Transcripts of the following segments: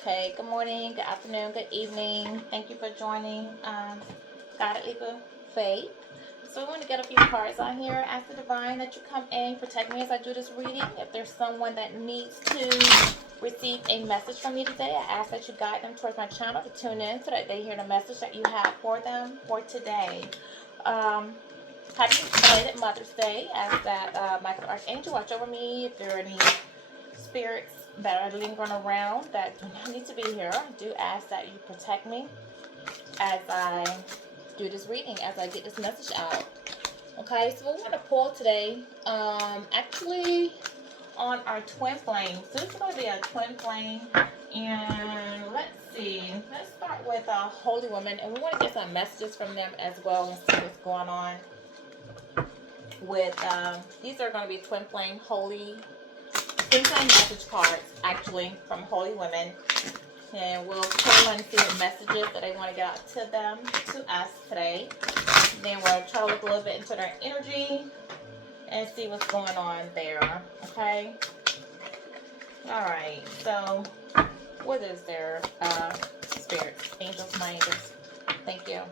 Okay, good morning, good afternoon, good evening. Thank you for joining Guided Leaper Faith. So we want to get a few cards on here. Ask the divine that you come in, protect me as I do this reading. If there's someone that needs to receive a message from me today, I ask that you guide them towards my channel to tune in so that they hear the message that you have for them for today. Happy belated Mother's Day. Ask that Michael Archangel watch over me. If there are any spirits that are lingering around that do not need to be here, I do ask that you protect me as I do this reading, as I get this message out. Okay, so we want to pull today, actually on our twin flame. So this is going to be a twin flame, and let's see. Let's start with a holy woman, and we want to get some messages from them as well and see what's going on with. These are going to be twin flame twin flame message cards, actually, from holy women. And we'll pull and see what messages that they want to get out to us today. Then we'll try to look a little bit into their energy and see what's going on there. Okay? Alright, so what is their spirits? Angels, my angels. Thank you.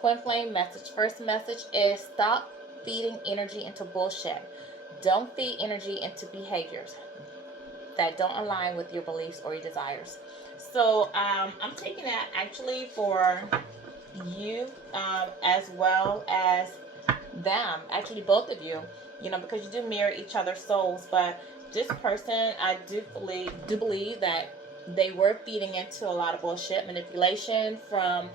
Twin flame message. First message is stop feeding energy into bullshit. Don't feed energy into behaviors that don't align with your beliefs or your desires. So I'm taking that actually for you as well as them. Actually, both of you. Because you do mirror each other's souls. But this person, I do believe that they were feeding into a lot of bullshit, manipulation from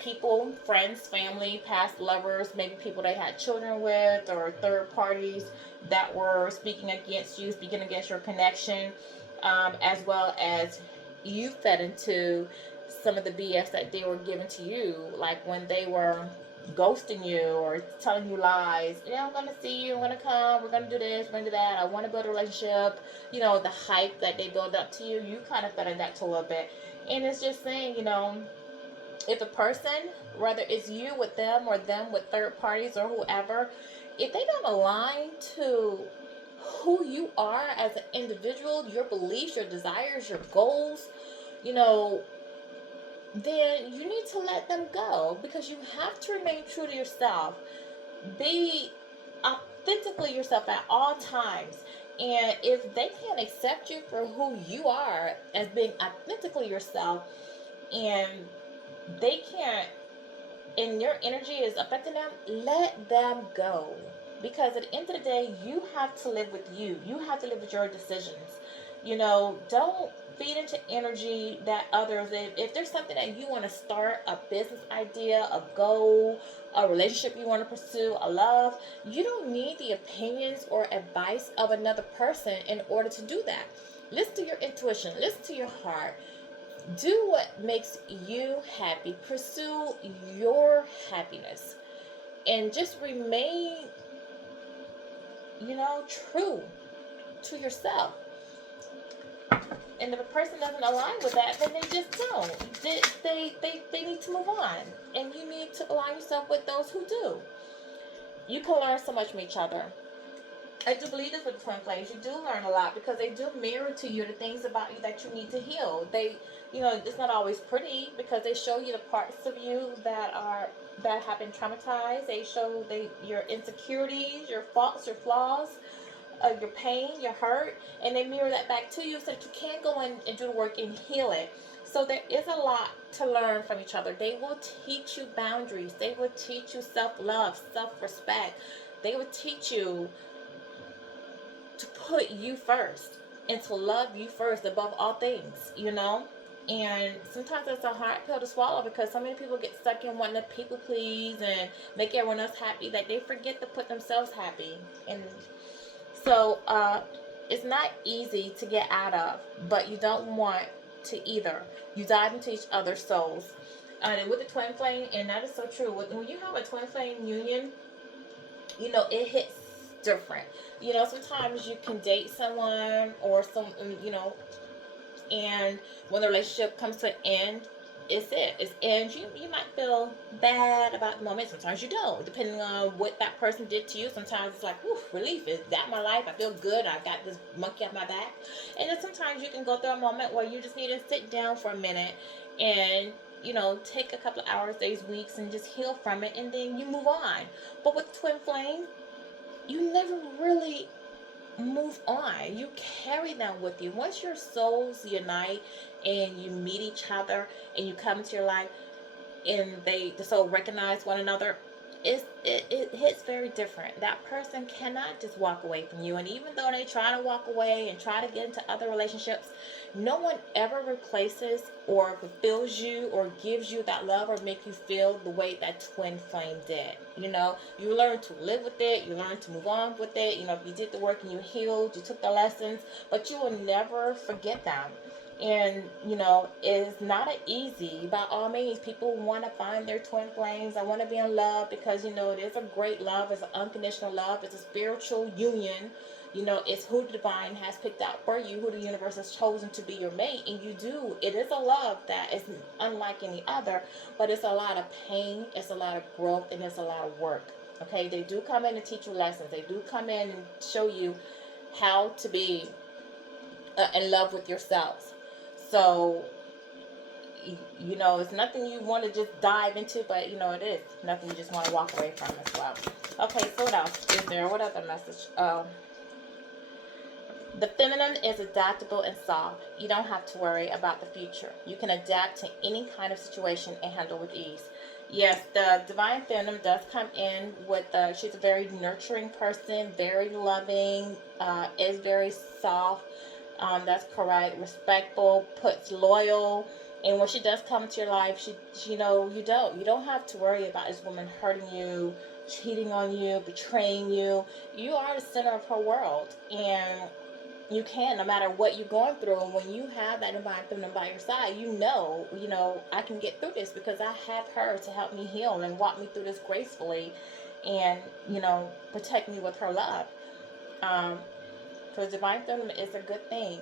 people, friends, family, past lovers, maybe people they had children with, or third parties that were speaking against you, speaking against your connection, as well as you fed into some of the BS that they were giving to you, like when they were ghosting you or telling you lies. I'm going to see you, I'm going to come, we're going to do this, we're going to do that, I want to build a relationship. The hype that they build up to you, you kind of fed into that a little bit. And it's just saying, if a person, whether it's you with them or them with third parties or whoever, if they don't align to who you are as an individual, your beliefs, your desires, your goals, then you need to let them go, because you have to remain true to yourself. Be authentically yourself at all times. And if they can't accept you for who you are as being authentically yourself, and they can't, and your energy is affecting them, let them go. Because at the end of the day, you have to live with you. You have to live with your decisions. Don't feed into energy that others, if there's something that you want to start, a business idea, a goal, a relationship you want to pursue, a love, you don't need the opinions or advice of another person in order to do that. Listen to your intuition. Listen to your heart. Do what makes you happy. Pursue your happiness. And just remain, true to yourself. And if a person doesn't align with that, then they just don't. They need to move on. And you need to align yourself with those who do. You can learn so much from each other. I do believe this with twin flames. You do learn a lot because they do mirror to you the things about you that you need to heal. It's not always pretty, because they show you the parts of you that have been traumatized. They show your insecurities, your faults, your flaws, your pain, your hurt, and they mirror that back to you so that you can go in and do the work and heal it. So there is a lot to learn from each other. They will teach you boundaries. They will teach you self-love, self-respect. They will teach you to put you first and to love you first above all things, And sometimes it's a hard pill to swallow, because so many people get stuck in wanting to people please and make everyone else happy that they forget to put themselves happy. And so it's not easy to get out of, but you don't want to either. You dive into each other's souls. And with the twin flame, and that is so true, when you have a twin flame union, it hits different. Sometimes you can date someone or and when the relationship comes to an end, And you might feel bad about the moment. Sometimes you don't, depending on what that person did to you. Sometimes it's like, whew, relief. Is that my life? I feel good. I got this monkey off my back. And then sometimes you can go through a moment where you just need to sit down for a minute and, take a couple of hours, days, weeks, and just heal from it, and then you move on. But with twin flame, you never really move on. You carry them with you. Once your souls unite and you meet each other and you come into your life and the soul recognize one another, it hits very different. That person cannot just walk away from you. And even though they try to walk away and try to get into other relationships, no one ever replaces or fulfills you or gives you that love or make you feel the way that twin flame did. You learn to live with it, you learn to move on with it. If you did the work and you healed, you took the lessons, but you will never forget them. And it's not an easy. By all means, people want to find their twin flames. I want to be in love because it is a great love. It's an unconditional love. It's a spiritual union. It's who the divine has picked out for you, who the universe has chosen to be your mate. And it is a love that is unlike any other, but it's a lot of pain, it's a lot of growth, and it's a lot of work. Okay, they do come in and teach you lessons. They do come in and show you how to be in love with yourselves. So, it's nothing you want to just dive into, but it is nothing you just want to walk away from as well. Okay, so what else is there? What other message? The feminine is adaptable and soft. You don't have to worry about the future. You can adapt to any kind of situation and handle with ease. Yes, the divine feminine does come in with, she's a very nurturing person, very loving, is very soft. That's correct. Respectful, puts loyal, and when she does come into your life, you don't have to worry about this woman hurting you, cheating on you, betraying you. You are the center of her world, and you can, no matter what you're going through. And when you have that divine feminine by your side, I can get through this because I have her to help me heal and walk me through this gracefully, and protect me with her love. Because divine feminine is a good thing.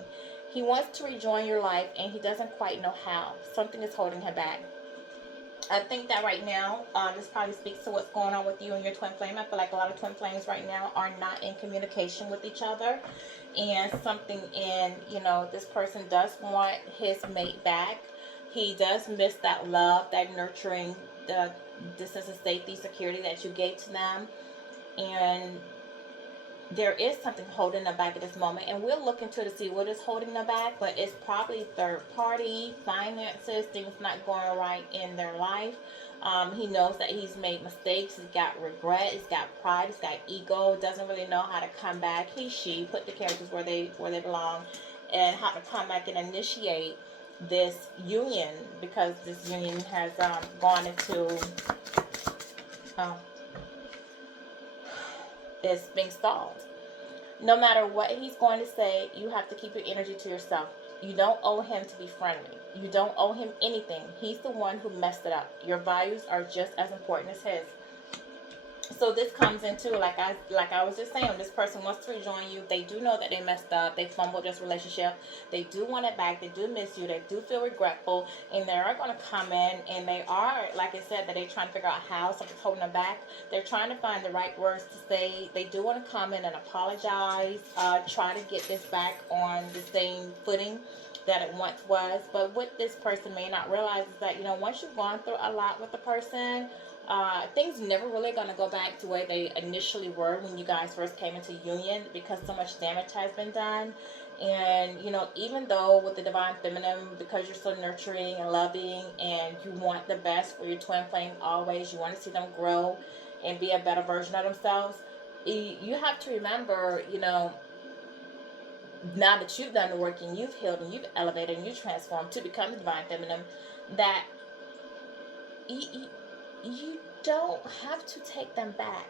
He wants to rejoin your life and he doesn't quite know how. Something is holding him back. I think that right now, this probably speaks to what's going on with you and your twin flame. I feel like a lot of twin flames right now are not in communication with each other. And something this person does want his mate back. He does miss that love, that nurturing, the sense of safety, security that you gave to them. And there is something holding them back at this moment, and we'll look into to see what is holding them back. But it's probably third party, finances, things not going right in their life. He knows that he's made mistakes. He's got regret. He's got pride. He's got ego. Doesn't really know how to come back. She put the characters where they belong, and how to come back and initiate this union, because this union has gone into is being stalled. No matter what he's going to say, you have to keep your energy to yourself. You don't owe him to be friendly. You don't owe him anything. He's the one who messed it up. Your values are just as important as his. So this comes into, like I was just saying, this person wants to rejoin you. They do know that they messed up. They fumbled this relationship. They do want it back. They do miss you. They do feel regretful. And they are going to come in, and they are, like I said, that they're trying to figure out how something's holding them back. They're trying to find the right words to say. They do want to come in and apologize, try to get this back on the same footing that it once was. But what this person may not realize is that, once you've gone through a lot with the person, things never really going to go back to where they initially were when you guys first came into union, because so much damage has been done. And even though with the divine feminine, because you're so nurturing and loving and you want the best for your twin flame always, you want to see them grow and be a better version of themselves, you have to remember, now that you've done the work and you've healed and you've elevated and you've transformed to become the divine feminine, that you don't have to take them back.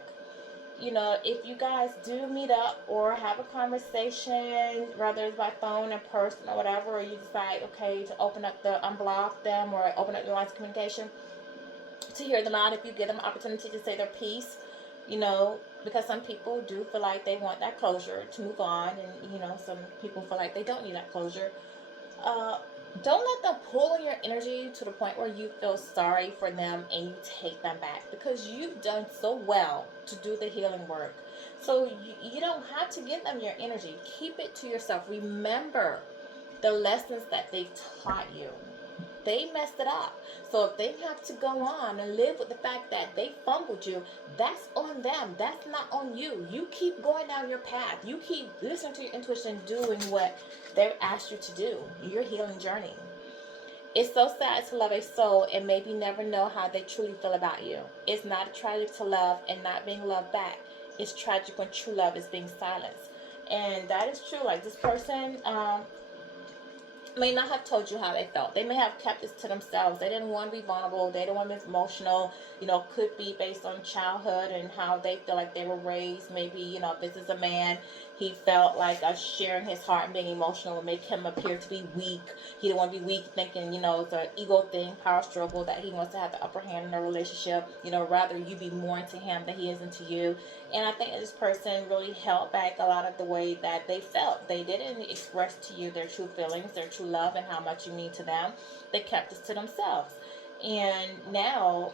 If you guys do meet up or have a conversation, whether it's by phone, in person, or whatever, or you decide, okay, to unblock them or open up your lines of communication to hear them out, if you give them an opportunity to say their piece, because some people do feel like they want that closure to move on, and some people feel like they don't need that closure. don't let them pull on your energy to the point where you feel sorry for them and you take them back, because you've done so well to do the healing work. So you don't have to give them your energy. Keep it to yourself. Remember the lessons that they taught you. They messed it up. So if they have to go on and live with the fact that they fumbled you, that's on them. That's not on you. You keep going down your path. You keep listening to your intuition, doing what they've asked you to do, your healing journey. It's so sad to love a soul and maybe never know how they truly feel about you. It's not tragic to love and not being loved back. It's tragic when true love is being silenced. And that is true. Like, this person, may not have told you how they felt. They may have kept this to themselves. They didn't want to be vulnerable. They didn't want to be emotional. Could be based on childhood and how they feel like they were raised. Maybe, if this is a man, he felt like sharing his heart and being emotional would make him appear to be weak. He didn't want to be weak, thinking, it's an ego thing, power struggle, that he wants to have the upper hand in a relationship. Rather you be more into him than he is into you. And I think this person really held back a lot of the way that they felt. They didn't express to you their true feelings, their true love, and how much you mean to them. They kept this to themselves. And now,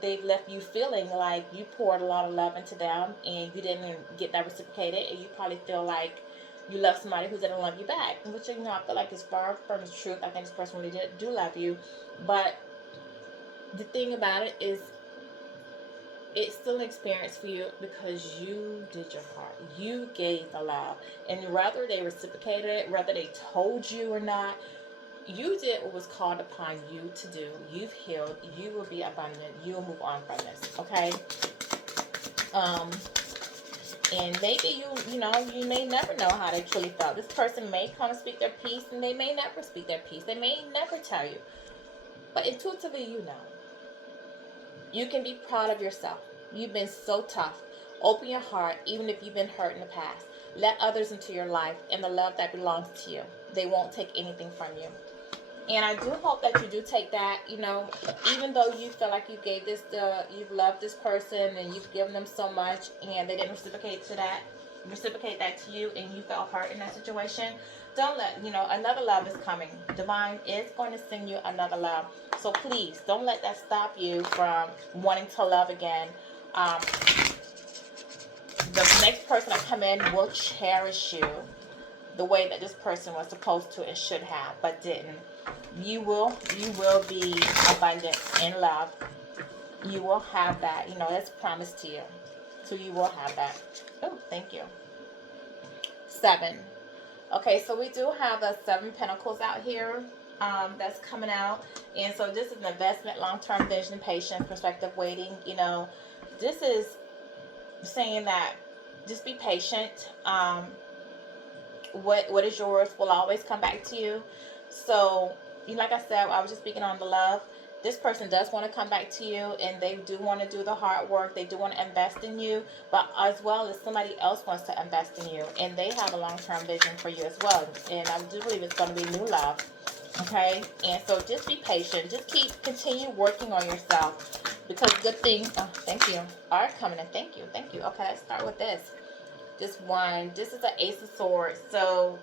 they've left you feeling like you poured a lot of love into them and you didn't get that reciprocated, and you probably feel like you love somebody who didn't love you back, which, I feel like is far from the truth. I think this person really do love you, but the thing about it is, it's still an experience for you because you did your part. You gave the love. And whether they reciprocated it, whether they told you or not, you did what was called upon you to do. You've healed. You will be abundant. You will move on from this. Okay? And maybe you may never know how they truly felt. This person may come and speak their piece, and they may never speak their piece. They may never tell you. But intuitively, you know. You can be proud of yourself. You've been so tough. Open your heart, even if you've been hurt in the past. Let others into your life and the love that belongs to you. They won't take anything from you. And I do hope that you do take that, even though you feel like you've loved this person and you've given them so much and they didn't reciprocate that to you, and you felt hurt in that situation. Don't let, another love is coming. Divine is going to send you another love. So please, don't let that stop you from wanting to love again. The next person that come in will cherish you the way that this person was supposed to and should have, but didn't. You will be abundant in love. You will have that. That's promised to you. So you will have that. Oh, thank you. 7. Okay, so we do have a 7 Pentacles out here that's coming out. And so this is an investment, long-term vision, patience, perspective, waiting. This is saying that just be patient. What is yours will always come back to you. So, like I said, I was just speaking on the love. This person does want to come back to you, and they do want to do the hard work. They do want to invest in you, but as well as somebody else wants to invest in you, and they have a long-term vision for you as well. And I do believe it's going to be new love. Okay, and so just be patient. Just continue working on yourself, because good things. Oh, thank you. Are coming in. Thank you. Okay, let's start with this. This one. This is an Ace of Swords. So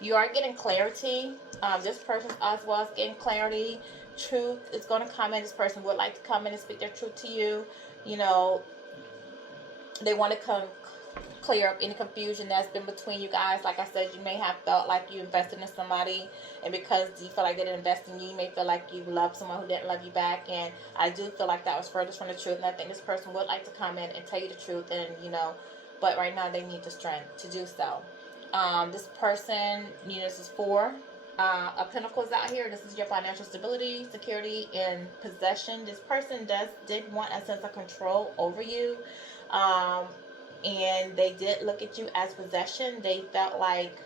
you are getting clarity. This person as well is getting clarity. Truth is going to come in. This person would like to come in and speak their truth to you. They want to clear up any confusion that's been between you guys. Like I said, you may have felt like you invested in somebody, and because you feel like they didn't invest in you, you may feel like you loved someone who didn't love you back. And I do feel like that was furthest from the truth, and I think this person would like to come in and tell you the truth, and but right now they need the strength to do so. This person, this is 4 of Pentacles out here. This is your financial stability, security, and possession. This person did want a sense of control over you, and they did look at you as possession. They felt like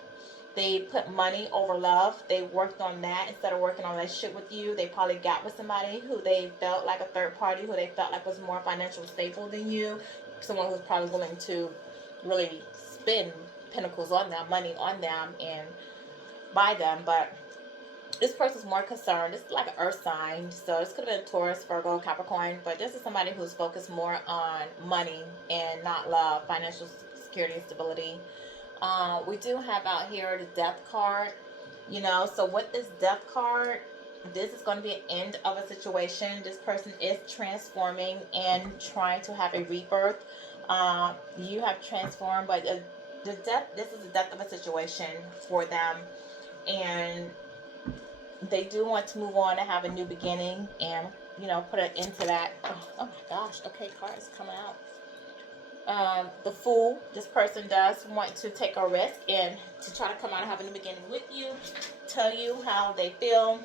they put money over love. They worked on that instead of working on that shit with you. They probably got with somebody who they felt like a third party, who they felt like was more financially stable than you. Someone who's probably willing to really spend pentacles on them, money on them, and buy them. But this person's more concerned. This is like an earth sign, so this could have been Taurus, Virgo, Capricorn, but this is somebody who's focused more on money and not love, financial security and stability. We do have out here the Death card. You know, so with this death card, this is going to be an end of a situation. This person is transforming and trying to have a rebirth. You have transformed, but the death, this is the death of a situation for them. And they do want to move on and have a new beginning and, you know, put an end to that. Oh my gosh. Okay, cards coming out. The Fool, this person does want to take a risk and to try to come out and have a new beginning with you, tell you how they feel,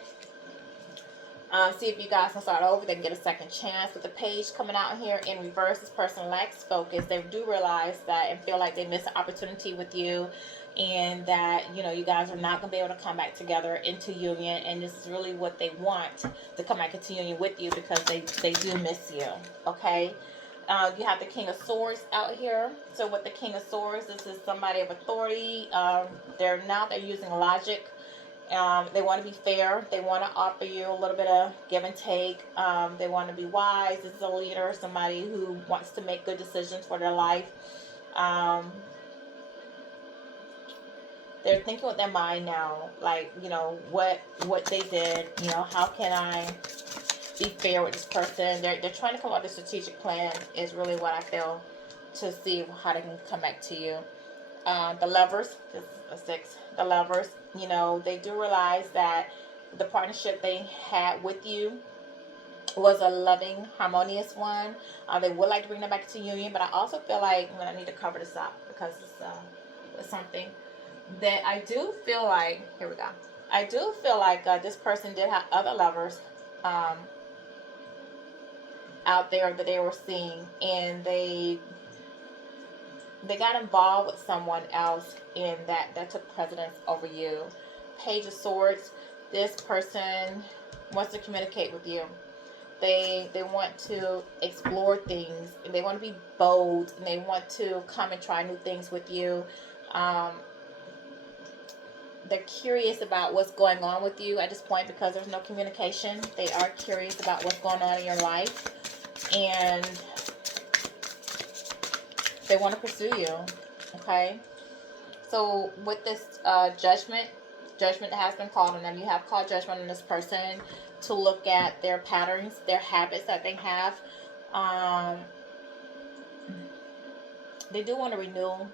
see if you guys can start over. They can get a second chance. With the Page coming out here in reverse, this person lacks focus. They do realize that and feel like they missed an opportunity with you, and that, you know, you guys are not going to be able to come back together into union, and this is really what they want, to come back into union with you, because they do miss you. Okay. You have the King of Swords out here. So with the King of Swords, this is somebody of authority. They're using logic. They want to be fair. They want to offer you a little bit of give and take. They want to be wise. This is a leader, somebody who wants to make good decisions for their life. They're thinking with their mind now, like, you know, what they did. You know, how can I be fair with this person? They're trying to come up with a strategic plan, is really what I feel, to see how they can come back to you. The Lovers, this is a 6. The Lovers, you know, they do realize that the partnership they had with you was a loving, harmonious one. They would like to bring them back to union, but I also feel like, well, I need to cover this up because it's something that I do feel like, here we go. I do feel like this person did have other lovers out there that they were seeing, and they got involved with someone else, and that took precedence over you. Page of Swords, this person wants to communicate with you. They want to explore things, and they want to be bold, and they want to come and try new things with you. They're curious about what's going on with you at this point, because there's no communication. They are curious about what's going on in your life, and they want to pursue you. Okay, so with this judgment has been called on them. You have called judgment on this person to look at their patterns, their habits that they have. They do want to renew.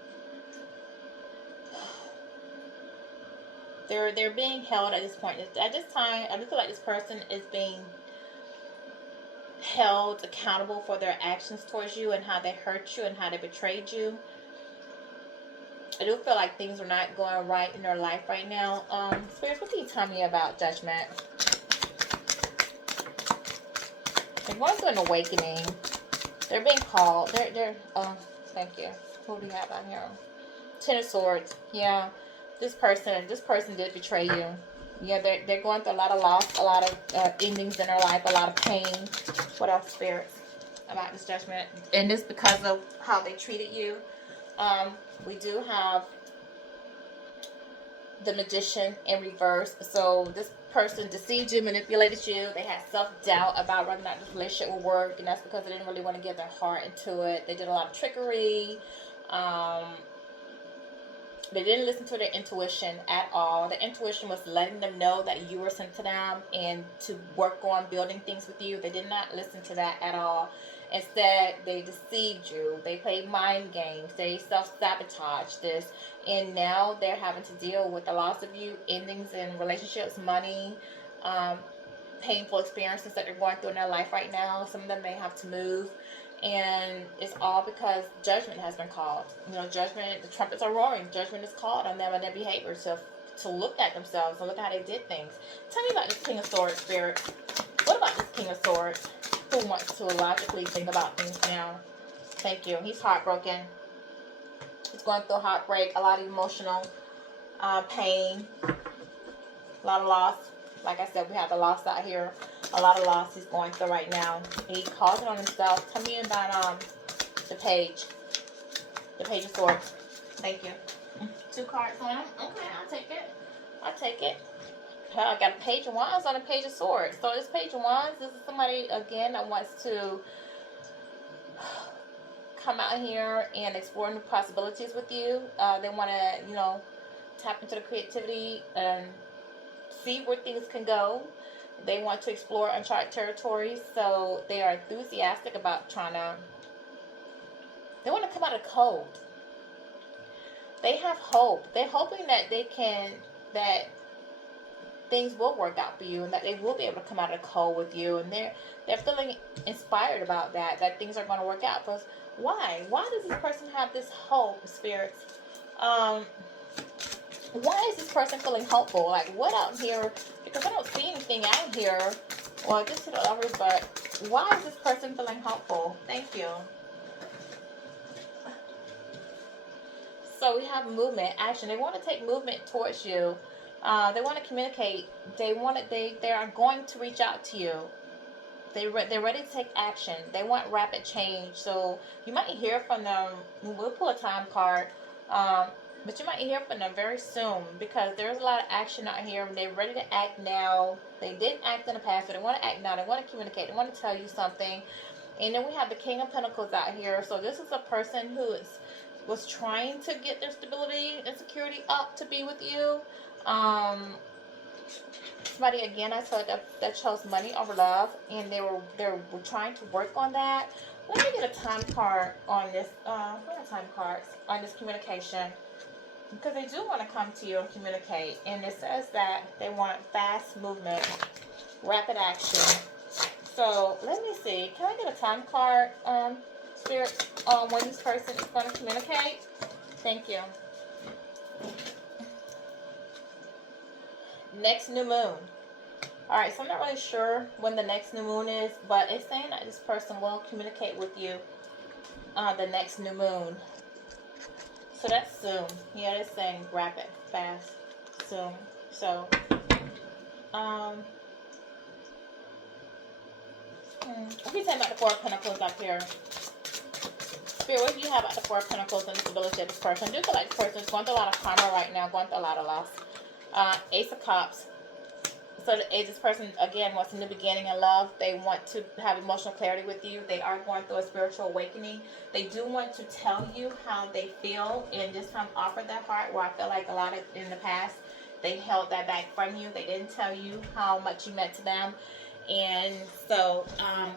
They're being held at this point. At this time, I just feel like this person is being held accountable for their actions towards you, and how they hurt you and how they betrayed you. I do feel like things are not going right in their life right now. Spirits, what can you tell me about Judgment? They're going through an awakening. They're being called. Thank you. Who do we have on here? Ten of Swords. Yeah. This person did betray you. Yeah, they're going through a lot of loss, a lot of endings in their life, a lot of pain. What else, spirits, about this Judgment? And this because of how they treated you. We do have the Magician in reverse. So this person deceived you, manipulated you. They had self-doubt about whether or not this relationship will work, and that's because they didn't really want to give their heart into it. They did a lot of trickery. They didn't listen to their intuition at all. The intuition was letting them know that you were sent to them and to work on building things with you. They did not listen to that at all. Instead, they deceived you. They played mind games. They self-sabotaged this. And now they're having to deal with the loss of you, endings in relationships, money, painful experiences that they're going through in their life right now. Some of them may have to move. And it's all because judgment has been called. You know, judgment, the trumpets are roaring. Judgment is called on them and their behavior to look at themselves and look at how they did things. Tell me about this King of Swords, Spirit. What about this King of Swords who wants to logically think about things now? Thank you. He's heartbroken. He's going through heartbreak, a lot of emotional pain, a lot of loss. Like I said, we have the loss out here. A lot of loss he's going through right now. He calls it on himself. Tell me about the Page. The Page of Swords. Thank you. 2 cards on him. Okay, I'll take it. I'll take it. I got a Page of Wands on a Page of Swords. So this Page of Wands, this is somebody, again, that wants to come out here and explore new possibilities with you. They want to, you know, tap into the creativity and see where things can go. They want to explore uncharted territories, so they are enthusiastic about they want to come out of cold. They have hope. They're hoping that that things will work out for you and that they will be able to come out of the cold with you. And they're feeling inspired about that things are going to work out. Because why? Why does this person have this hope, spirits? Why is this person feeling hopeful? Like, what out here? Because I don't see anything out here. Well, I just hit it over, but why is this person feeling hopeful? Thank you. So we have movement, action. They want to take movement towards you. They want to communicate. They are going to reach out to you. They're ready to take action. They want rapid change. So you might hear from them. We'll pull a time card. But you might hear from them very soon, because there's a lot of action out here. They're ready to act now. They didn't act in the past, but they want to act now. They want to communicate. They want to tell you something. And then we have the King of Pentacles out here. So this is a person who was trying to get their stability and security up to be with you. Somebody, again, I told that chose money over love, and they were trying to work on that. Let me get a time card on this. What are time cards on this communication? Because they do want to come to you and communicate, and it says that they want fast movement, rapid action. So let me see. Can I get a time card, Spirit, on when this person is going to communicate? Thank you. Next new moon. Alright, so I'm not really sure when the next new moon is, but it's saying that this person will communicate with you on the next new moon. So that's soon. Yeah, it's saying rapid, fast, soon. So, what are you saying about the Four of Pentacles up here? Spirit, what do you have about the Four of Pentacles and the stability of this person? I do feel like this person is going through a lot of karma right now, going through a lot of loss. Ace of Cups. So this person, again, wants a new beginning in love. They want to have emotional clarity with you. They are going through a spiritual awakening. They do want to tell you how they feel and just offer their heart, where I feel like a lot of in the past, they held that back from you. They didn't tell you how much you meant to them. And so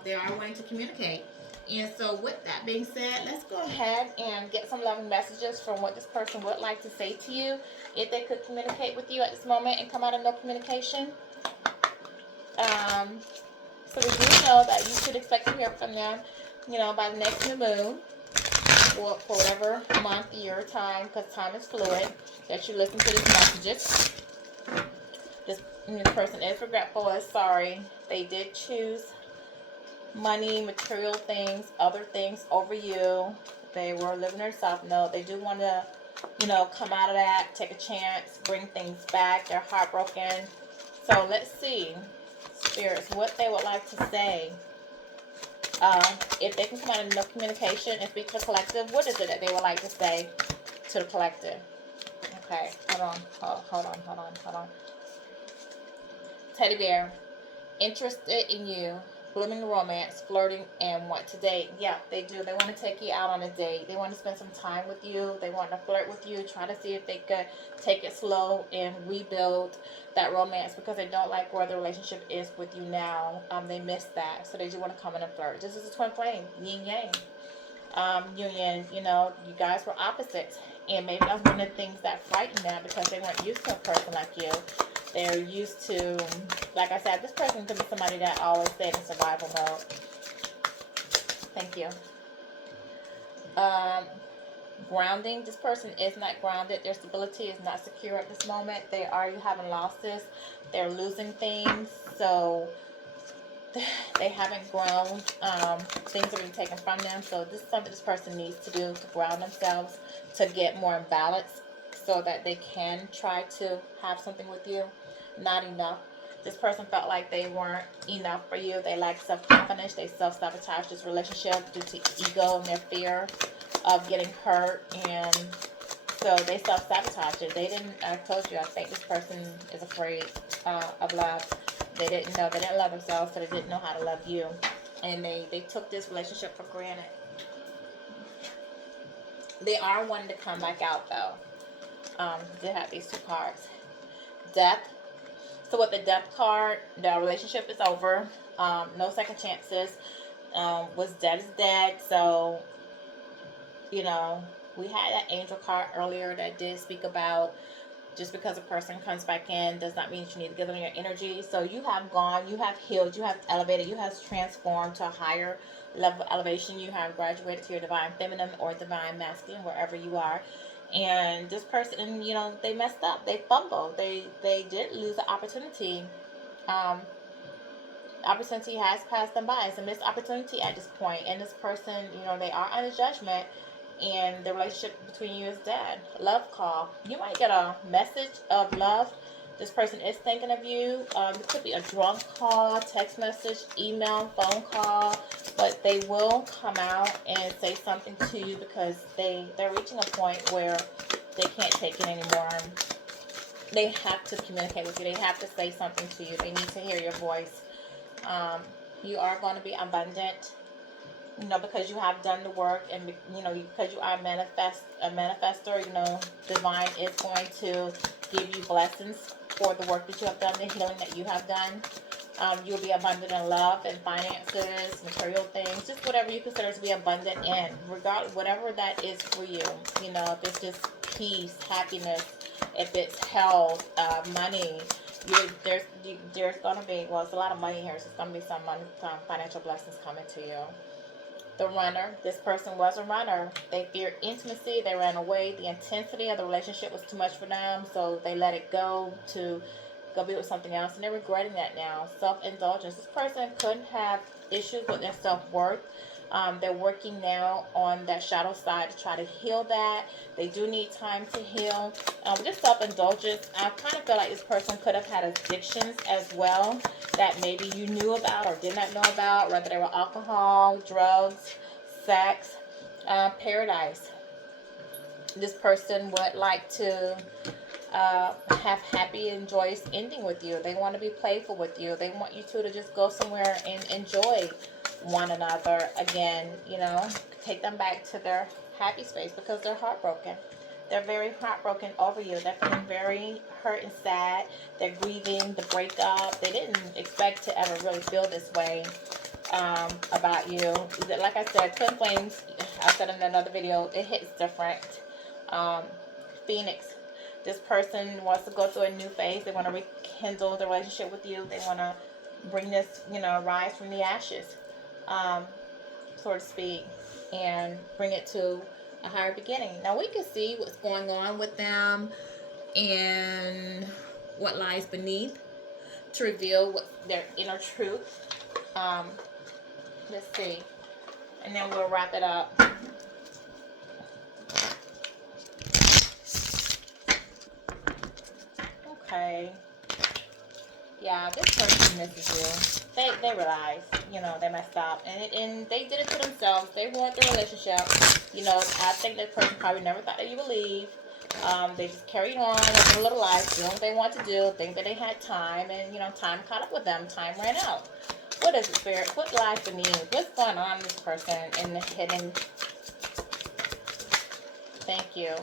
they are wanting to communicate. And so with that being said, let's go ahead and get some loving messages from what this person would like to say to you. If they could communicate with you at this moment and come out of no communication. So we do know that you should expect to hear from them, by the next new moon, or for whatever month, year, time, because time is fluid, that you listen to these messages. This person is regretful, is sorry. They did choose money, material things, other things over you. They were living their self. No, they do want to, come out of that, take a chance, bring things back. They're heartbroken. So let's see, spirits, what they would like to say. If they can come out of no communication and speak to the collective, what is it that they would like to say to the collective? Okay, hold on. Teddy bear, interested in you, blooming romance, flirting, and want to date. Yeah, they do. They want to take you out on a date. They want to spend some time with you. They want to flirt with you, try to see if they could take it slow and rebuild that romance, because they don't like where the relationship is with you now. They miss that, so they do want to come in and flirt. This is a twin flame, yin yang union. You guys were opposites, and maybe that's one of the things that frightened them, because they weren't used to a person like you. They're used to, like I said, this person could be somebody that always stayed in survival mode. Thank you. Grounding. This person is not grounded. Their stability is not secure at this moment. They are having losses. They're losing things. So they haven't grown. Things are being taken from them. So this is something this person needs to do to ground themselves, to get more in balance, so that they can try to have something with you. Not enough. This person felt like they weren't enough for you. They lacked self-confidence. They self-sabotaged this relationship due to ego and their fear of getting hurt. And so they self-sabotaged it. They didn't, I told you, I think this person is afraid of love. They didn't know. They didn't love themselves, so they didn't know how to love you. And they took this relationship for granted. They are wanting to come back out, though. They have these two cards. Death. So with the death card, the relationship is over. No second chances. What's dead is dead. So, you know, we had that angel card earlier that did speak about just because a person comes back in does not mean you need to give them your energy. So you have gone, you have healed, you have elevated, you have transformed to a higher level of elevation. You have graduated to your divine feminine or divine masculine, wherever you are. And this person, you know, they messed up, they fumbled, they did lose the opportunity. Um, Opportunity has passed them by. It's a missed opportunity at this point. And this person, you know, they are under judgment, and the relationship between you is dead. Love call. You might get a message of love. This person is thinking of you. It could be a drunk call, text message, email, phone call, but they will come out and say something to you because they're reaching a point where they can't take it anymore. They have to communicate with you. They have to say something to you. They need to hear your voice. You are going to be abundant, you know, because you have done the work, and you know, because you are a manifestor. You know, divine is going to give you blessings for the work that you have done, the healing that you have done. You'll be abundant in love and finances, material things, just whatever you consider to be abundant in, regardless, whatever that is for you. You know, if it's just peace, happiness, if it's health, money. There's going to be, well, it's a lot of money here, so it's going to be some money, some financial blessings coming to you. The runner, this person was a runner. They feared intimacy, they ran away. The intensity of the relationship was too much for them, so they let it go to go be with something else, and they're regretting that now. Self-indulgence. This person could have issues with their self-worth. They're working now on that shadow side to try to heal that. They do need time to heal. Just self-indulgence, I kind of feel like this person could have had addictions as well that maybe you knew about or did not know about, whether they were alcohol, drugs, sex, paradise. This person would like to have happy and joyous ending with you. They want to be playful with you. They want you two to just go somewhere and enjoy one another again, you know, take them back to their happy space because they're heartbroken. They're very heartbroken over you. They're feeling very hurt and sad. They're grieving the breakup. They didn't expect to ever really feel this way about you. Like I said, twin flames, I said in another video, it hits different. Phoenix. This person wants to go through a new phase. They want to rekindle the relationship with you. They want to bring this, you know, rise from the ashes, so to speak, and bring it to a higher beginning. Now we can see what's going on with them and what lies beneath to reveal what their inner truth. Let's see, and then we'll wrap it up. Okay. Yeah, this person misses you. They realize, you know, they messed up, and they did it to themselves. They ruined the relationship. You know, I think that person probably never thought that you would leave. They just carried on with their little life, doing what they want to do, think that they had time, and you know, time caught up with them. Time ran out. What is it, Spirit? What lies beneath? What's going on in this person in the hidden? Thank you.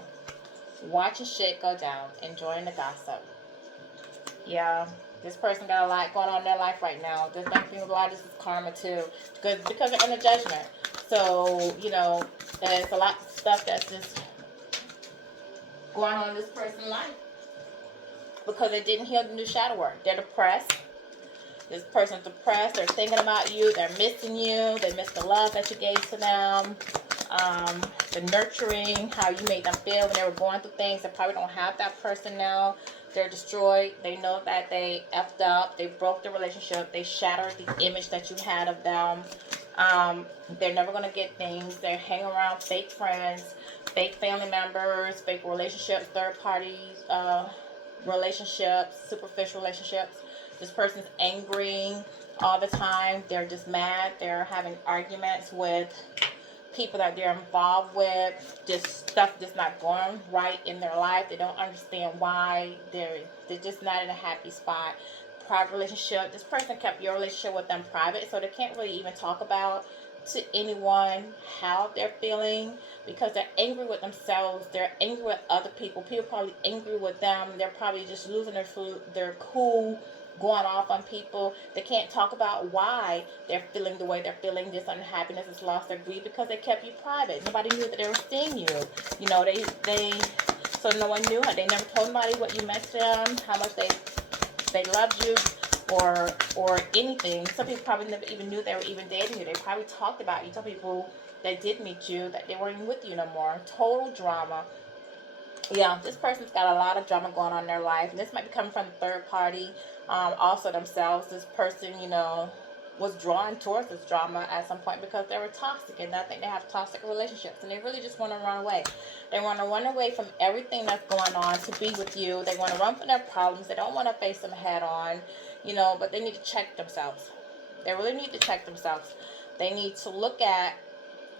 Watching shit go down, enjoying the gossip. Yeah. This person got a lot going on in their life right now. There's nothing a lot. This is karma too, because they're in a judgment. So you know, there's a lot of stuff that's just going on in this person's life because they didn't heal the new shadow work. They're depressed. This person's depressed. They're thinking about you. They're missing you. They miss the love that you gave to them. The nurturing, how you made them feel when they were going through things. They probably don't have that person now. They're destroyed. They know that they effed up. They broke the relationship. They shattered the image that you had of them. They're never going to get things. They hang around fake friends, fake family members, fake relationships, third parties, relationships, superficial relationships. This person's angry all the time. They're just mad. They're having arguments with people that they're involved with. Just stuff that's not going right in their life. They don't understand why. They're just not in a happy spot. Private relationship. This person kept your relationship with them private, so they can't really even talk about to anyone how they're feeling, because they're angry with themselves. They're angry with other people. People are probably angry with them. They're probably just losing their cool, going off on people. They can't talk about why they're feeling the way they're feeling, this unhappiness, this loss, their grief, because they kept you private. Nobody knew that they were seeing you. You know, so no one knew. They never told anybody what you meant to them, how much they loved you, or anything. Some people probably never even knew they were even dating you. They probably talked about you. Some people that did meet you, that they weren't even with you no more. Total drama. Yeah, this person's got a lot of drama going on in their life. And this might be coming from the third party, also themselves. This person, you know, was drawn towards this drama at some point because they were toxic, and I think they have toxic relationships, and they really just want to run away. They want to run away from everything that's going on to be with you. They want to run from their problems. They don't want to face them head on, you know, but they need to check themselves. They really need to check themselves. They need to look at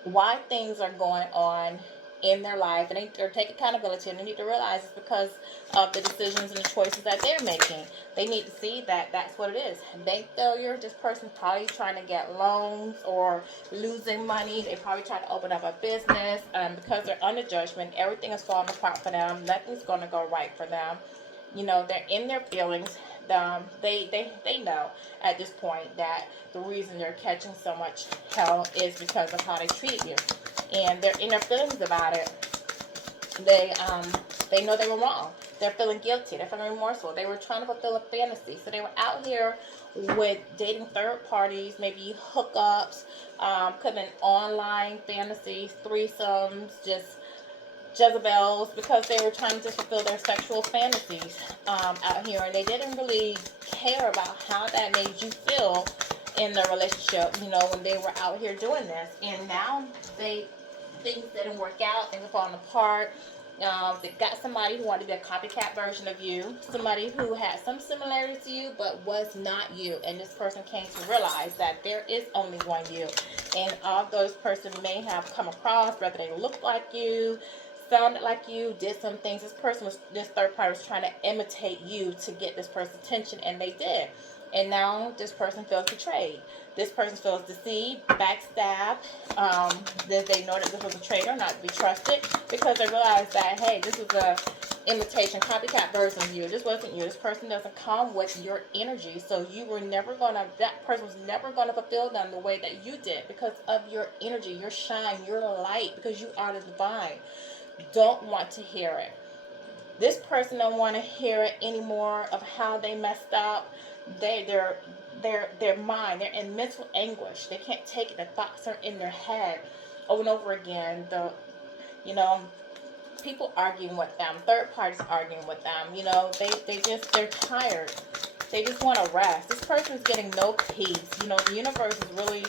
why things are going on in their life, and they need to take accountability, and they need to realize it's because of the decisions and the choices that they're making. They need to see that that's what it is. Bank failure. This person's probably trying to get loans or losing money. They probably trying to open up a business, because they're under judgment. Everything is falling apart for them. Nothing's going to go right for them. You know, they're in their feelings. They know at this point that the reason they're catching so much hell is because of how they treated you, and they're in their feelings about it. They know they were wrong. They're feeling guilty. They're feeling remorseful. They were trying to fulfill a fantasy, so they were out here with dating third parties, maybe hookups, could have been online fantasies, threesomes, just Jezebels, because they were trying to fulfill their sexual fantasies out here, and they didn't really care about how that made you feel in the relationship, you know, when they were out here doing this. And now things didn't work out, things are falling apart. They got somebody who wanted to be a copycat version of you, somebody who had some similarities to you but was not you, and this person came to realize that there is only one you. And although this person may have come across, whether they looked like you, sounded like you, did some things, this third party was trying to imitate you to get this person's attention, and they did. And now this person feels betrayed. This person feels deceived, backstabbed. They know that this was a traitor, not to be trusted, because they realize that, hey, this was a imitation, copycat version of you. This wasn't you. This person doesn't come with your energy, so that person was never gonna fulfill them the way that you did, because of your energy, your shine, your light, because you are the divine. Don't want to hear it. This person don't want to hear it anymore of how they messed up. Their mind, they're in mental anguish. They can't take it. The thoughts are in their head over and over again. You know, people arguing with them, third parties arguing with them. You know, they're tired. They just want to rest. This person is getting no peace. You know, the universe is really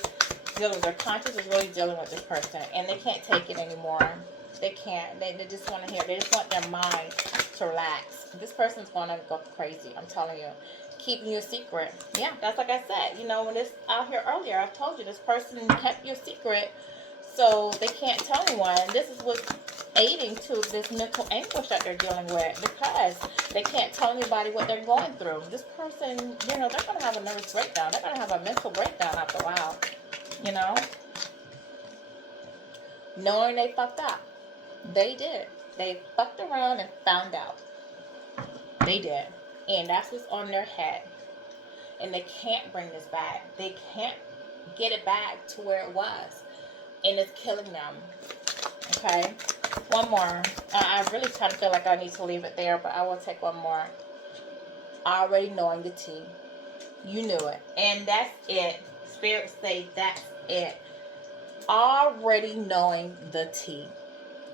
dealing. Their conscience is really dealing with this person, and they can't take it anymore. They can't. They just want to hear. They just want their mind to relax. This person's going to go crazy. I'm telling you. Keeping you a secret. Yeah, that's like I said. You know, when this out here earlier, I told you this person kept your secret, so they can't tell anyone. This is what's aiding to this mental anguish that they're dealing with, because they can't tell anybody what they're going through. This person, you know, they're going to have a nervous breakdown. They're going to have a mental breakdown after a while. You know, knowing they fucked up. They did. They fucked around and found out. They did. And that's what's on their head. And they can't bring this back. They can't get it back to where it was. And it's killing them. Okay? One more. I really kind of feel like I need to leave it there, but I will take one more. Already knowing the T. You knew it. And that's it. Spirits say that's it. Already knowing the T.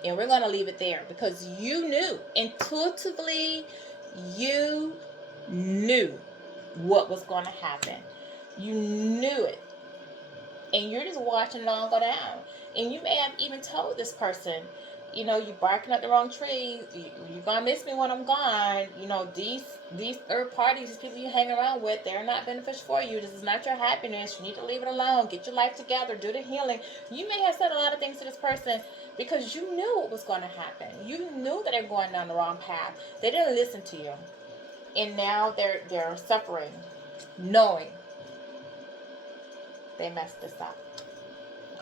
And we're going to leave it there, because you knew. Intuitively, you knew what was going to happen. You knew it. And you're just watching it all go down. And you may have even told this person, you know, you're barking up the wrong tree. You're going to miss me when I'm gone. You know, these third parties, these people you hang around with, they're not beneficial for you. This is not your happiness. You need to leave it alone. Get your life together. Do the healing. You may have said a lot of things to this person because you knew what was going to happen. You knew that they were going down the wrong path. They didn't listen to you. And now they're suffering, knowing they messed this up.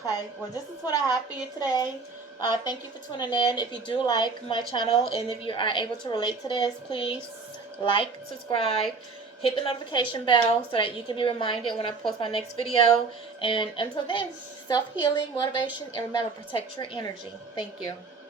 Okay, well, this is what I have for you today. Thank you for tuning in. If you do like my channel and if you are able to relate to this, please like, subscribe, hit the notification bell so that you can be reminded when I post my next video. And until then, self-healing, motivation, and remember, protect your energy. Thank you.